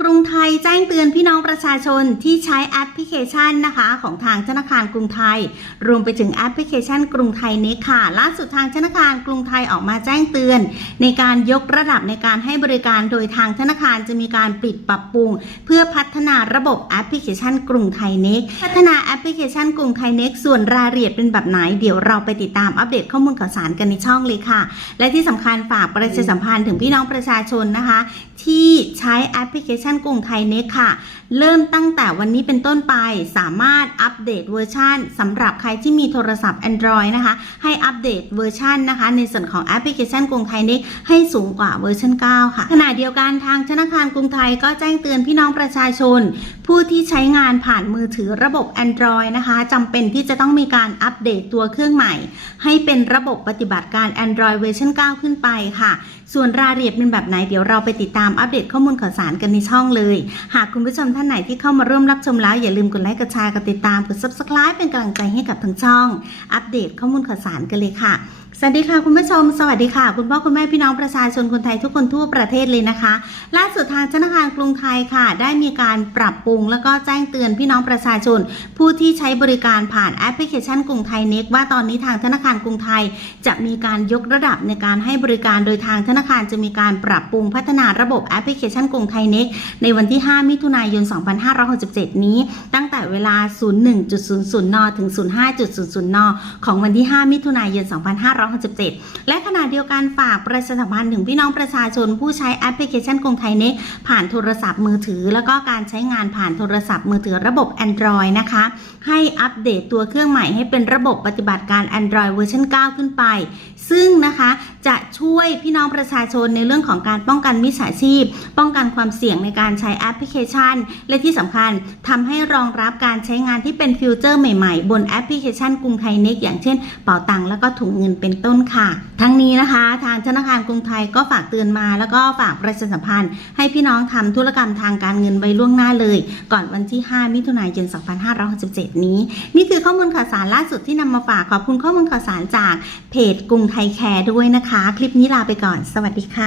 กรุงไทยแจ้งเตือนพี่น้องประชาชนที่ใช้แอปพลิเคชันนะคะของทางธนาคารกรุงไทย รวมไปถึงแอปพลิเคชันกรุงไทยเน็กค่ะ ล่าสุดทางธนาคารกรุงไทยออกมาแจ้งเตือน ในการยกระดับในการให้บริการโดยทางธนาคารจะมีการปิดปรับปรุง เพื่อพัฒนาระบบแอปพลิเคชันกรุงไทยเน็กพัฒนาแอปพลิเคชันกรุงไทยเน็กส่วนรายละเอียดเป็นแบบไหนเดี๋ยวเราไปติดตามอัปเดตข้อมูลข่าวสารกันในช่องเลยค่ะ และที่สำคัญฝากประชาสัมพันธ์ถึงพี่น้องประชาชนนะคะ ที่ใช้แอปพลิเคชันกรุงไทยเน็กค่ะ เริ่มตั้งแต่วันนี้เป็นต้นไปสามารถอัปเดตเวอร์ชันสำหรับใครที่มีโทรศัพท์ Android นะคะ ให้อัปเดตเวอร์ชันนะคะ ในส่วนของแอปพลิเคชันกรุงไทยเน็กให้สูงกว่าเวอร์ชัน9 ค่ะขณะเดียวกันทางธนาคารกรุงไทยก็แจ้งเตือนพี่น้องประชาชน ผู้ที่ใช้งานผ่านมือถือระบบ Android นะคะจำเป็นที่จะต้องมีการอัปเดตตัวเครื่องใหม่ ให้เป็นระบบปฏิบัติการ Android เวอร์ชัน9 ขึ้นไปค่ะ ส่วนรายละเอียดเป็นแบบไหนเดี๋ยวเราไปติดตามอัปเดตข้อมูลข่าวสารกันในช่องเลย หากคุณผู้ชมท่านไหนที่เข้ามาร่วมรับชมแล้ว อย่าลืมกดไลค์กดแชร์กดติดตามกด subscribe เป็นกำลังใจให้กับทั้งช่อง อัปเดตข้อมูลข่าวสารกันเลยค่ะ สวัสดีค่ะคุณผู้ชม สวัสดีค่ะ คุณพ่อคุณแม่พี่น้องประชาชนคนไทยทุกคนทั่วประเทศเลยนะคะ ล่าสุดทางธนาคารกรุงไทยค่ะ ได้มีการปรับปรุง แล้วก็แจ้งเตือนพี่น้องประชาชน ผู้ที่ใช้บริการผ่านแอปพลิเคชันกรุงไทยเน็กว่าตอนนี้ทางธนาคารกรุงไทย จะมีการยกระดับในการให้บริการโดยทางธนาคารจะมีการปรับปรุงพัฒนาระบบแอปพลิเคชันกรุงไทยเน็กในวันที่ 5 มิถุนายน 2567 นี้ ตั้งแต่เวลา 01.00 น ถึง 05.00 น ของวันที่ 5 มิถุนายน 2567และขณะเดียวกันฝากประชาสัมพันธ์ถึงพี่น้องประชาชนผู้ใช้แอปพลิเคชันกรุงไทยเน็กผ่านโทรศัพท์มือถือ แล้วก็การใช้งานผ่านโทรศัพท์มือถือระบบ Android นะคะ ให้อัปเดตตัวเครื่องใหม่ให้เป็นระบบปฏิบัติการ Android เวอร์ชัน9 ขึ้นไป ซึ่งนะคะ ช่วยพี่น้องประชาชนในเรื่องของการป้องกันมิจฉาชีพ ป้องกันความเสี่ยงในการใช้แอปพลิเคชัน และที่สำคัญทำให้รองรับการใช้งานที่เป็นฟิวเจอร์ใหม่ๆ บนแอปพลิเคชันกรุงไทยเน็กอย่างเช่นเป๋าตังแล้วก็ถุงเงินเป็นต้นค่ะ ทั้งนี้นะคะ ทางธนาคารกรุงไทยก็ฝากเตือนมาแล้วก็ฝากประชาสัมพันธ์ ให้พี่น้องทำธุรกรรมทางการเงินไว้ล่วงหน้าเลย ก่อนวันที่ 5 มิถุนายน 2567 นี้ นี่คือข้อมูลข่าวสารล่าสุดที่นำมาฝากขอบคุณข้อมูลข่าวสารจากเพจกรุงไทยแคร์ด้วยนะคะลิปนี้ลาไปก่อน สวัสดีค่ะ